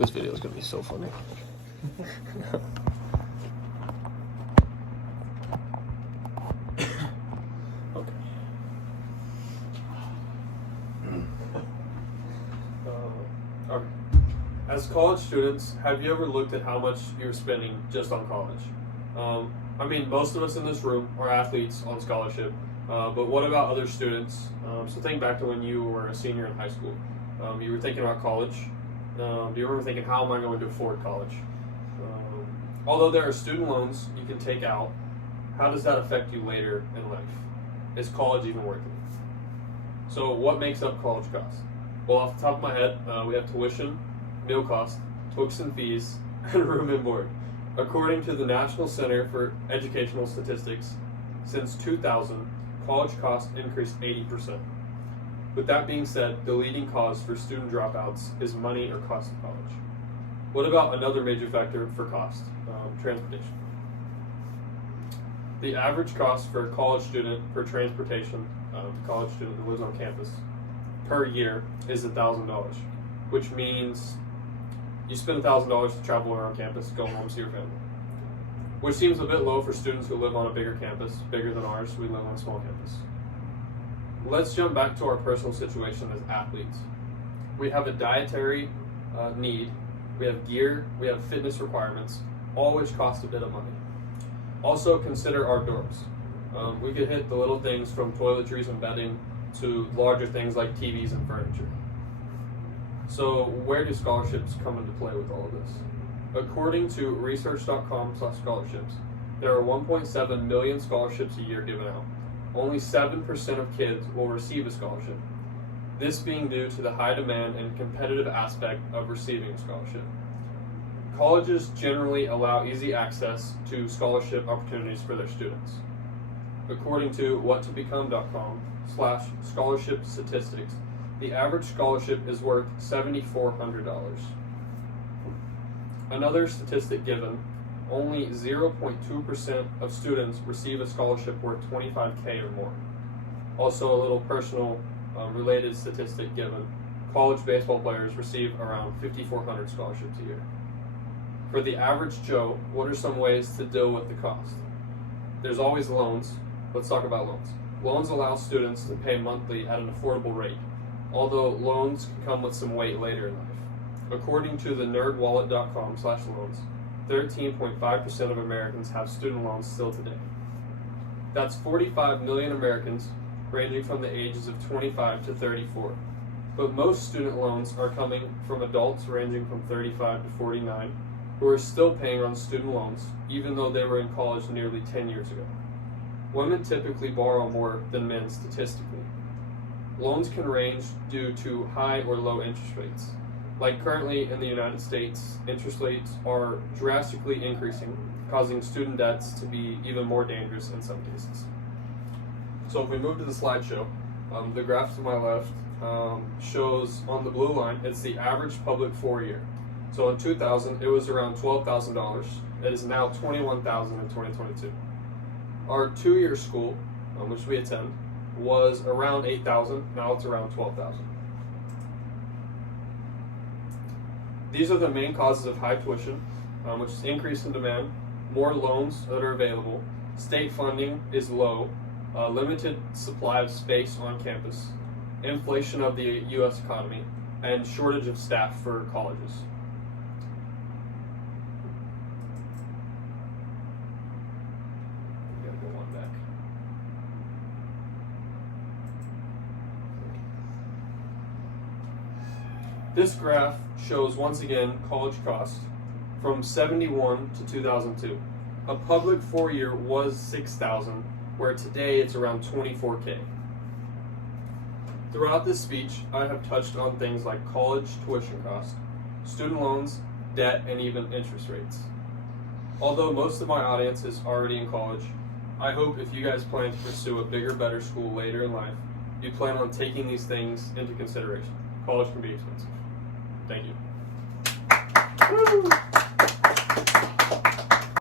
This video is going to be so funny. Okay. Okay. As college students, have you ever looked at how much you're spending just on college? I mean, most of us in this room are athletes on scholarship, but what about other students? So think back to when you were a senior in high school. You were thinking about college. Do you remember thinking, how am I going to afford college? Although there are student loans you can take out, how does that affect you later in life? Is college even worth it? So what makes up college costs? Well, off the top of my head, we have tuition, meal cost, books and fees, and room and board. According to the National Center for Educational Statistics, since 2000, college costs increased 80%. With that being said, the leading cause for student dropouts is money or cost of college. What about another major factor for cost? Transportation. The average cost for a college student for transportation, college student who lives on campus, per year is $1,000, which means you spend $1,000 to travel around campus, go home, see your family. Which seems a bit low for students who live on a bigger campus, bigger than ours. We live on a small campus. Let's jump back to our personal situation as athletes. We have a dietary need, we have gear, we have fitness requirements, all which cost a bit of money. Also consider our dorms. We could hit the little things from toiletries and bedding to larger things like TVs and furniture. So where do scholarships come into play with all of this? According to research.com/scholarships, there are 1.7 million scholarships a year given out. Only 7% of kids will receive a scholarship. This being due to the high demand and competitive aspect of receiving a scholarship. Colleges generally allow easy access to scholarship opportunities for their students. According to whatToBecome.com/scholarship statistics, the average scholarship is worth $7,400. Another statistic given, only 0.2% of students receive a scholarship worth $25K or more. Also, a little personal related statistic given, college baseball players receive around 5,400 scholarships a year. For the average Joe, what are some ways to deal with the cost? There's always loans. Let's talk about loans. Loans allow students to pay monthly at an affordable rate, although loans can come with some weight later in life. According to the nerdwallet.com/loans, 13.5% of Americans have student loans still today. That's 45 million Americans ranging from the ages of 25 to 34. But most student loans are coming from adults ranging from 35 to 49 who are still paying on student loans even though they were in college nearly 10 years ago. Women typically borrow more than men statistically. Loans can range due to high or low interest rates. Like currently in the United States, interest rates are drastically increasing, causing student debts to be even more dangerous in some cases. So if we move to the slideshow, the graph to my left shows on the blue line, it's the average public 4-year. So in 2000, it was around $12,000. It is now $21,000 in 2022. Our 2-year school, which we attend, was around $8,000. Now it's around $12,000. These are the main causes of high tuition, which is increase in demand, more loans that are available, state funding is low, limited supply of space on campus, inflation of the U.S. economy, and shortage of staff for colleges. We gotta go one back. This graph shows once again college costs from 71 to 2002. A public 4-year was $6,000, where today it's around $24K. Throughout this speech, I have touched on things like college tuition cost, student loans, debt, and even interest rates. Although most of my audience is already in college, I hope if you guys plan to pursue a bigger, better school later in life, you plan on taking these things into consideration. College can be expensive. Thank you. Woo!